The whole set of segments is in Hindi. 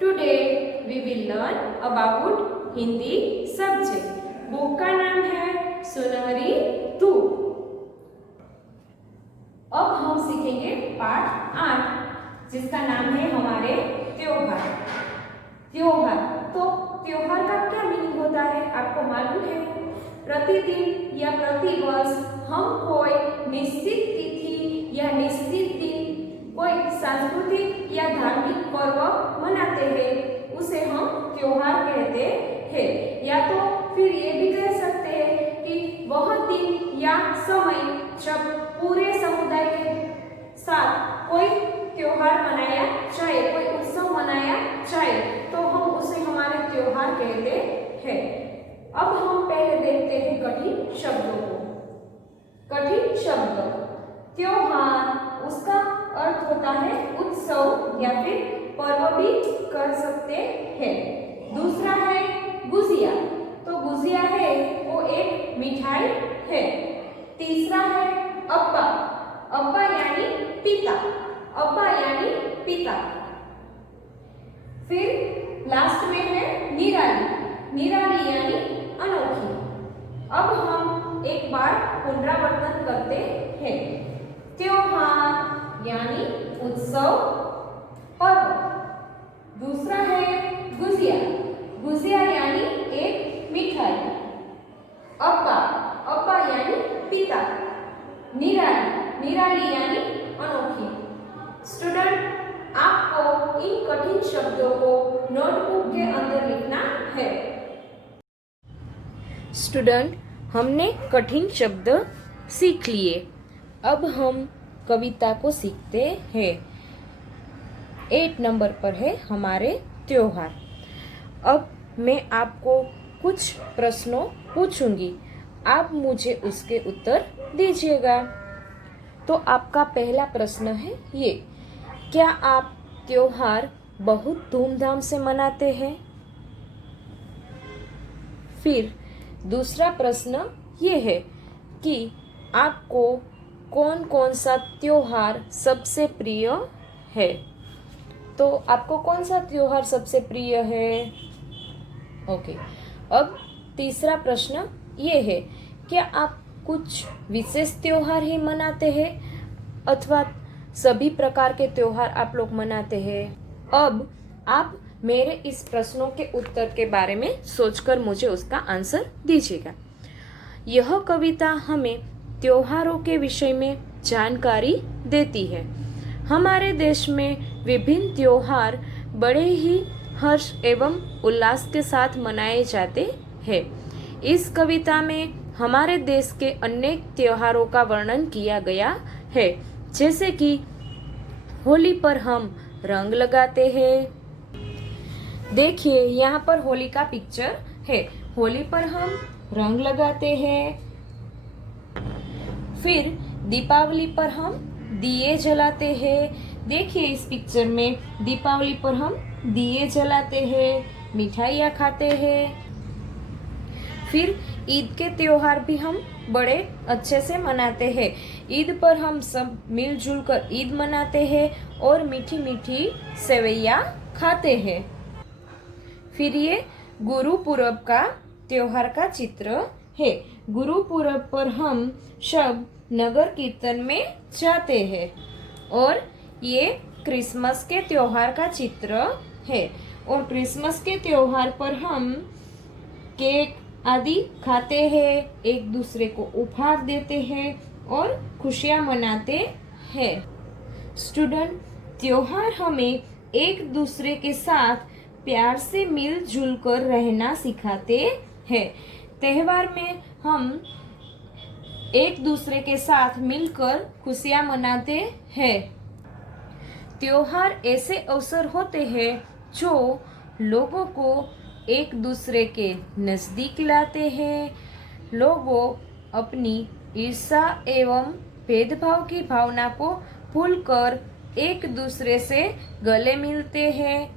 Today we will learn about Hindi subject. Book का नाम है सुनहरी धूप। अब हम सीखेंगे पाठ 8 जिसका नाम है हमारे त्योहार। त्योहार तो त्योहार का क्या मीनिंग होता है आपको मालूम है? प्रतिदिन या प्रतिवर्ष हम कोई निश्चित तिथि या निश्चित दिन कोई सांस्कृतिक या धार्मिक पर्व मनाते हैं, उसे हम त्योहार कहते हैं। या तो फिर ये भी कह सकते हैं कि वह दिन या समय जब पूरे समुदाय के साथ कोई त्योहार मनाया जाए, कोई उत्सव मनाया जाए, तो हम उसे हमारे त्योहार कहते हैं। अब हम पहले देखते हैं कठिन शब्दों को। कठिन शब्द त्योहार, उसका अर्थ होता है उत्सव या फिर पर्व भी कर सकते हैं। दूसरा है गुजिया, तो गुजिया है वो एक मिठाई है। तीसरा है अब्बा, अब्बा यानी पिता, अब्बा यानी पिता। फिर लास्ट में है निराली, निराली यानी अनोखी। अब हम एक बार पुनरावर्तन करते हैं। त्योहार यानी उत्सव पर्व। दूसरा है गुजिया, गुजिया यानी एक मिठाई। अब्बा, अब्बा यानी पिता। निराली, निराली यानी अनोखी। स्टूडेंट, आपको इन कठिन शब्दों को नोटबुक के अंदर लिखना है। स्टूडेंट, हमने कठिन शब्द सीख लिए। अब हम कविता को सीखते हैं। 8 नंबर पर है हमारे त्योहार। अब मैं आपको कुछ प्रश्नों पूछूंगी, आप मुझे उसके उत्तर दीजिएगा। तो आपका पहला प्रश्न है ये: क्या आप त्योहार बहुत धूमधाम से मनाते हैं? फिर दूसरा प्रश्न ये है कि आपको कौन कौन सा त्योहार सबसे प्रिय है? तो आपको कौन सा त्योहार सबसे प्रिय है? ओके। अब तीसरा प्रश्न ये है: क्या आप कुछ विशेष त्योहार ही मनाते हैं अथवा सभी प्रकार के त्योहार आप लोग मनाते हैं? अब आप मेरे इस प्रश्नों के उत्तर के बारे में सोचकर मुझे उसका आंसर दीजिएगा। यह कविता हमें त्योहारों के विषय में जानकारी देती है। हमारे देश में विभिन्न त्योहार बड़े ही हर्ष एवं उल्लास के साथ मनाए जाते हैं। इस कविता में हमारे देश के अनेक त्योहारों का वर्णन किया गया है, जैसे कि होली पर हम रंग लगाते हैं। देखिए यहाँ पर होली का पिक्चर है। होली पर हम रंग लगाते हैं। फिर दीपावली पर हम दिए जलाते हैं। देखिए इस पिक्चर में दीपावली पर हम दिए जलाते हैं, मिठाइयाँ खाते हैं। फिर ईद के त्योहार भी हम बड़े अच्छे से मनाते हैं। ईद पर हम सब मिलजुल कर ईद मनाते हैं और मीठी मीठी सेवैयाँ खाते हैं। फिर ये गुरु पूरब का त्योहार का चित्र है। गुरु पूरब पर हम सब नगर कीर्तन में जाते हैं। और ये क्रिसमस के त्योहार का चित्र है। और क्रिसमस के त्योहार पर हम केक आदि खाते हैं, एक दूसरे को उपहार देते हैं और खुशियाँ मनाते हैं। स्टूडेंट, त्योहार हमें एक दूसरे के साथ प्यार से मिलजुल कर रहना सिखाते हैं। त्योहार में हम एक दूसरे के साथ मिलकर खुशियाँ मनाते हैं। त्योहार ऐसे अवसर होते हैं जो लोगों को एक दूसरे के नज़दीक लाते हैं। लोगों अपनी ईर्ष्या एवं भेदभाव की भावना को भूलकर एक दूसरे से गले मिलते हैं।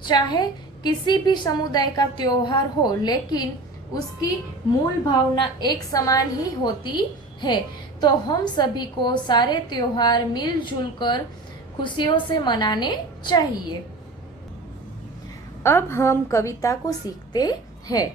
चाहे किसी भी समुदाय का त्योहार हो, लेकिन उसकी मूल भावना एक समान ही होती है। तो हम सभी को सारे त्योहार मिलजुल कर खुशियों से मनाने चाहिए। अब हम कविता को सीखते हैं।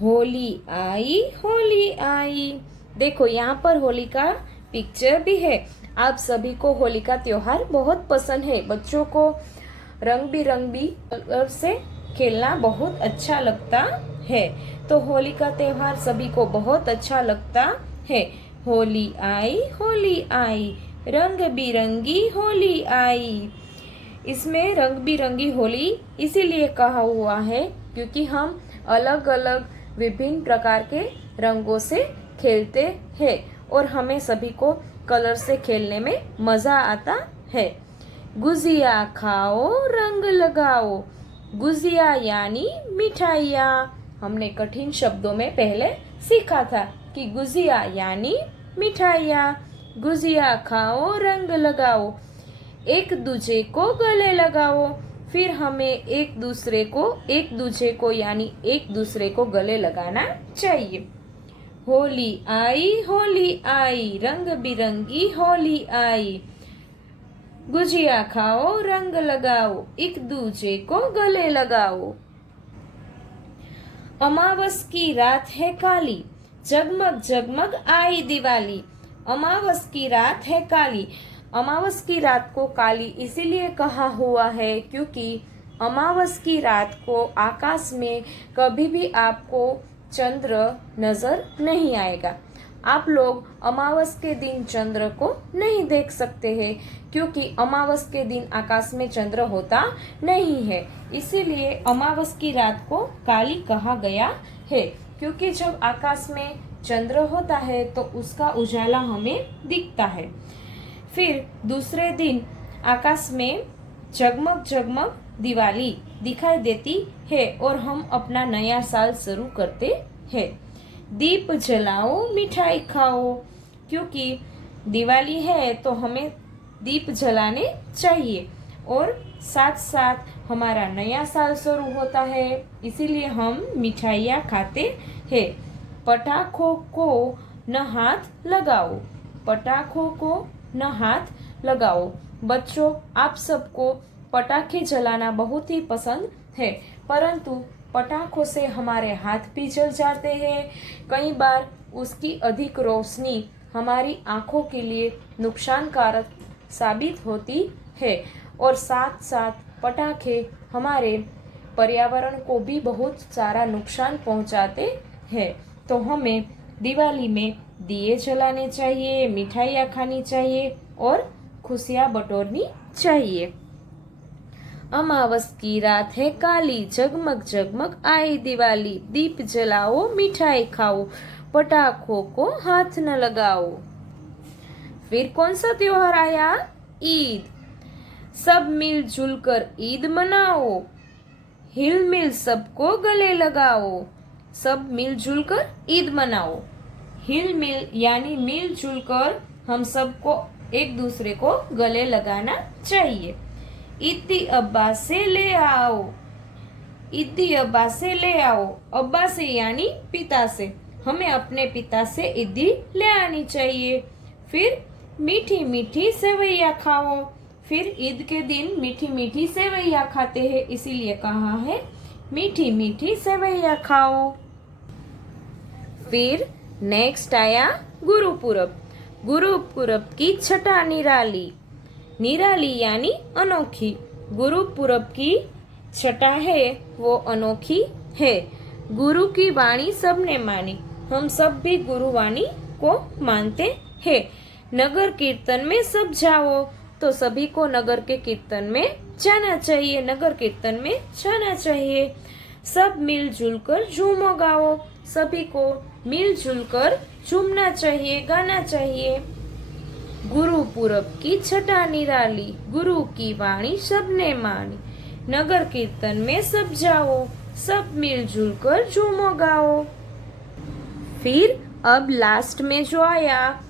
होली आई। देखो यहाँ पर होली का पिक्चर भी है। आप सभी को होली का त्योहार बहुत पसंद है। बच्चों को रंग बिरंगी कलर से खेलना बहुत अच्छा लगता है। तो होली का त्योहार सभी को बहुत अच्छा लगता है। होली आई, रंग बिरंगी होली आई। इसमें रंग बिरंगी होली इसीलिए कहा हुआ है क्योंकि हम अलग अलग विभिन्न प्रकार के रंगों से खेलते हैं और हमें सभी को कलर से खेलने में मजा आता है। गुजिया खाओ रंग लगाओ। गुजिया यानी मिठाइयाँ। हमने कठिन शब्दों में पहले सीखा था कि गुजिया यानी मिठाइयाँ। गुजिया खाओ रंग लगाओ, एक दूजे को गले लगाओ। फिर हमें एक दूसरे को यानी एक दूसरे को गले लगाना चाहिए। होली आई, रंग बिरंगी होली आई। गुजिया खाओ रंग लगाओ, एक दूजे को गले लगाओ। अमावस की रात है काली, जगमग जगमग आई दिवाली। अमावस की रात है काली। अमावस की रात को काली इसीलिए कहा हुआ है क्योंकि अमावस की रात को आकाश में कभी भी आपको चंद्र नजर नहीं आएगा। आप लोग अमावस के दिन चंद्र को नहीं देख सकते हैं क्योंकि अमावस के दिन आकाश में चंद्र होता नहीं है। इसीलिए अमावस की रात को काली कहा गया है क्योंकि जब आकाश में चंद्र होता है तो उसका उजाला हमें दिखता है। फिर दूसरे दिन आकाश में जगमग जगमग दिवाली दिखाई देती है और हम अपना नया साल शुरू करते हैं। दीप जलाओ मिठाई खाओ, क्योंकि दिवाली है तो हमें दीप जलाने चाहिए और साथ साथ हमारा नया साल शुरू होता है, इसीलिए हम मिठाइयाँ खाते हैं। पटाखों को न हाथ लगाओ। पटाखों को न हाथ लगाओ। बच्चों, आप सबको पटाखे जलाना बहुत ही पसंद है, परंतु पटाखों से हमारे हाथ भी जल जाते हैं। कई बार उसकी अधिक रोशनी हमारी आंखों के लिए नुकसानकारक साबित होती है और साथ साथ पटाखे हमारे पर्यावरण को भी बहुत सारा नुकसान पहुंचाते हैं। तो हमें दिवाली में दिए जलाने चाहिए, मिठाइयाँ खानी चाहिए और खुशियाँ बटोरनी चाहिए। अमावस की रात है काली, जगमग जगमग आई दिवाली। दीप जलाओ मिठाई खाओ, पटाखों को हाथ न लगाओ। फिर कौन सा त्योहार आया? ईद। सब मिलजुल कर ईद मनाओ, हिल मिल सबको गले लगाओ। सब मिलजुल कर ईद मनाओ। हिल मिल यानी मिलजुल कर हम सबको एक दूसरे को गले लगाना चाहिए। ईदी अब्बा से ले आओ। ईदी अब्बा से ले आओ। अब्बा से यानी पिता से। हमें अपने पिता से ईदी ले आनी चाहिए। फिर मीठी मीठी सेवैया खाओ। फिर ईद के दिन मीठी मीठी सेवैया खाते हैं, इसीलिए कहा है मीठी मीठी सेवैया खाओ। फिर नेक्स्ट आया गुरुपुरब। गुरुपुरब की छठा निराली। निराली यानी अनोखी। गुरुपुरब की छठा है वो अनोखी है। गुरु की वाणी सबने मानी। हम सब भी गुरुवाणी को मानते हैं। नगर कीर्तन में सब जाओ, तो सभी को नगर के कीर्तन में जाना चाहिए। नगर कीर्तन में जाना चाहिए। सब मिलजुल कर झूमो गाओ। सभी को मिलजुल कर झूमना चाहिए, गाना चाहिए। गुरुपुरब की छठा निराली, गुरु की वाणी सबने मानी। नगर कीर्तन में सब जाओ, सब मिलजुल कर झूमो गाओ। फिर अब लास्ट में जो आया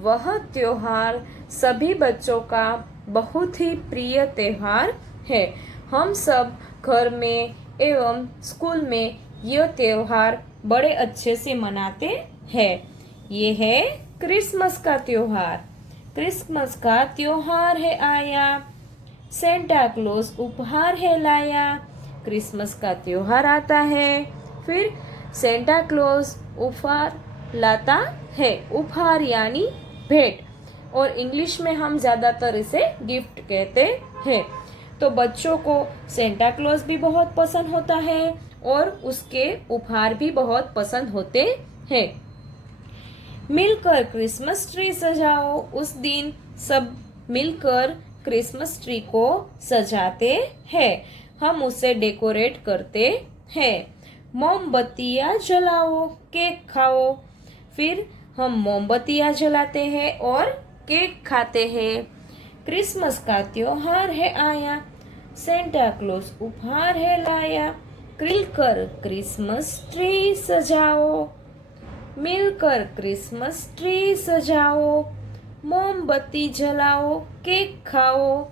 वह त्योहार सभी बच्चों का बहुत ही प्रिय त्योहार है। हम सब घर में एवं स्कूल में यह त्योहार बड़े अच्छे से मनाते हैं। ये है क्रिसमस का त्योहार। क्रिसमस का त्योहार है आया, सेंटा क्लॉज उपहार है लाया। क्रिसमस का त्योहार आता है। फिर सेंटा क्लॉज उपहार लाता है। उपहार यानी भेंट, और इंग्लिश में हम ज़्यादातर इसे गिफ्ट कहते हैं। तो बच्चों को सेंटा क्लॉज भी बहुत पसंद होता है और उसके उपहार भी बहुत पसंद होते हैं। मिलकर क्रिसमस ट्री सजाओ। उस दिन सब मिलकर क्रिसमस ट्री को सजाते हैं। हम उसे डेकोरेट करते हैं। मोमबत्तियाँ जलाओ, केक खाओ। फिर हम मोमबत्तियाँ जलाते हैं और केक खाते हैं। क्रिसमस का त्योहार है आया, सेंटा क्लॉज उपहार है लाया। मिलकर क्रिसमस ट्री सजाओ, मिलकर क्रिसमस ट्री सजाओ। मोमबत्ती जलाओ, केक खाओ।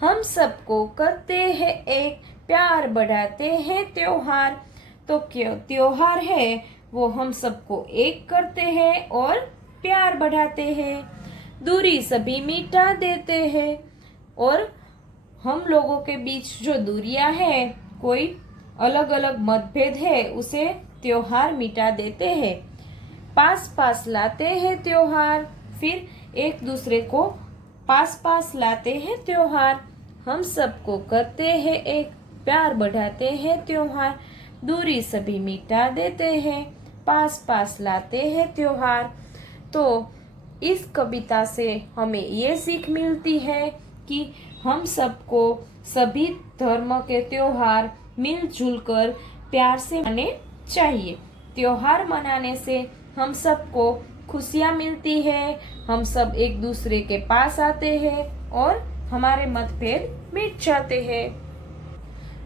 हम सबको करते हैं एक, प्यार बढ़ाते हैं त्योहार। तो क्या त्योहार है वो हम सबको एक करते हैं और प्यार बढ़ाते हैं। दूरी सभी मिटा देते हैं, और हम लोगों के बीच जो दूरियां है, कोई अलग अलग मतभेद है, उसे त्योहार मिटा देते हैं। पास पास लाते हैं त्योहार। फिर एक दूसरे को पास पास लाते हैं त्योहार। हम सबको करते हैं एक, प्यार बढ़ाते हैं त्योहार। दूरी सभी मिटा देते हैं, पास पास लाते हैं त्योहार। तो इस कविता से हमें ये सीख मिलती है कि हम सबको सभी धर्म के त्योहार मिलजुल कर प्यार से मनाने चाहिए। त्योहार मनाने से हम सबको खुशियाँ मिलती है, हम सब एक दूसरे के पास आते हैं और हमारे मतभेद मिट जाते हैं।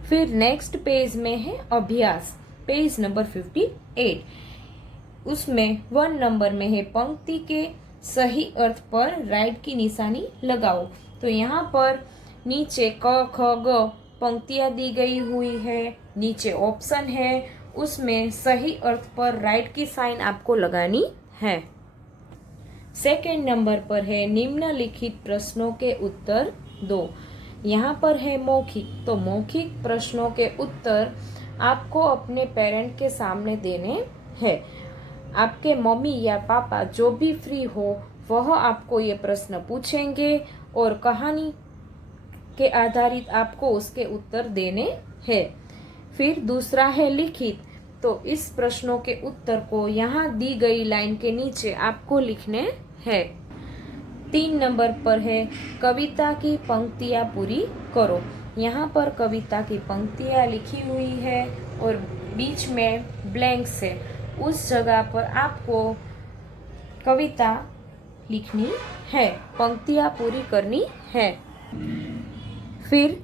फिर नेक्स्ट पेज में है अभ्यास, पेज नंबर 58। उसमें 1 नंबर में है पंक्ति के सही अर्थ पर राइट की निशानी लगाओ। तो यहाँ पर नीचे क ख ग पंक्तियाँ दी गई हुई है, नीचे ऑप्शन है, उसमें सही अर्थ पर राइट की साइन आपको लगानी है। सेकंड नंबर पर है निम्नलिखित प्रश्नों के उत्तर दो। यहाँ पर है मौखिक, तो मौखिक प्रश्नों के उत्तर आपको अपने पेरेंट के सामने देने हैं। आपके मम्मी या पापा जो भी फ्री हो वह आपको ये प्रश्न पूछेंगे और कहानी के आधारित आपको उसके उत्तर देने हैं। फिर दूसरा है लिखित, तो इस प्रश्नों के उत्तर को यहाँ दी गई लाइन के नीचे आपको लिखने हैं। 3 नंबर पर है कविता की पंक्तियाँ पूरी करो। यहाँ पर कविता की पंक्तियाँ लिखी हुई है और बीच में ब्लैंक्स है, उस जगह पर आपको कविता लिखनी है, पंक्तियाँ पूरी करनी है। फिर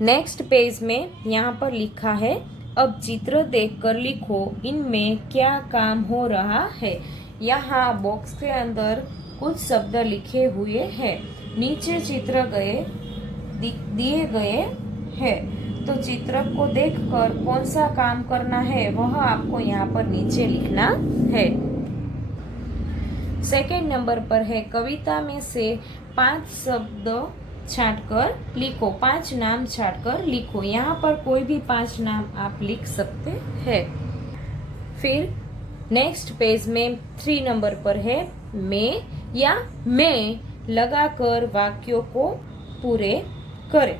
नेक्स्ट पेज में यहाँ पर लिखा है अब चित्र देखकर लिखो इनमें क्या काम हो रहा है। यहाँ बॉक्स के अंदर कुछ शब्द लिखे हुए हैं, नीचे चित्र दिए गए हैं। तो चित्र को देखकर कौन सा काम करना है वह आपको यहाँ पर नीचे लिखना है। सेकंड नंबर पर है कविता में से 5 शब्द छांटकर लिखो, 5 नाम छांटकर लिखो। यहाँ पर कोई भी 5 नाम आप लिख सकते हैं। फिर नेक्स्ट पेज में 3 नंबर पर है मैं या मैं लगाकर वाक्यों को पूरे करें।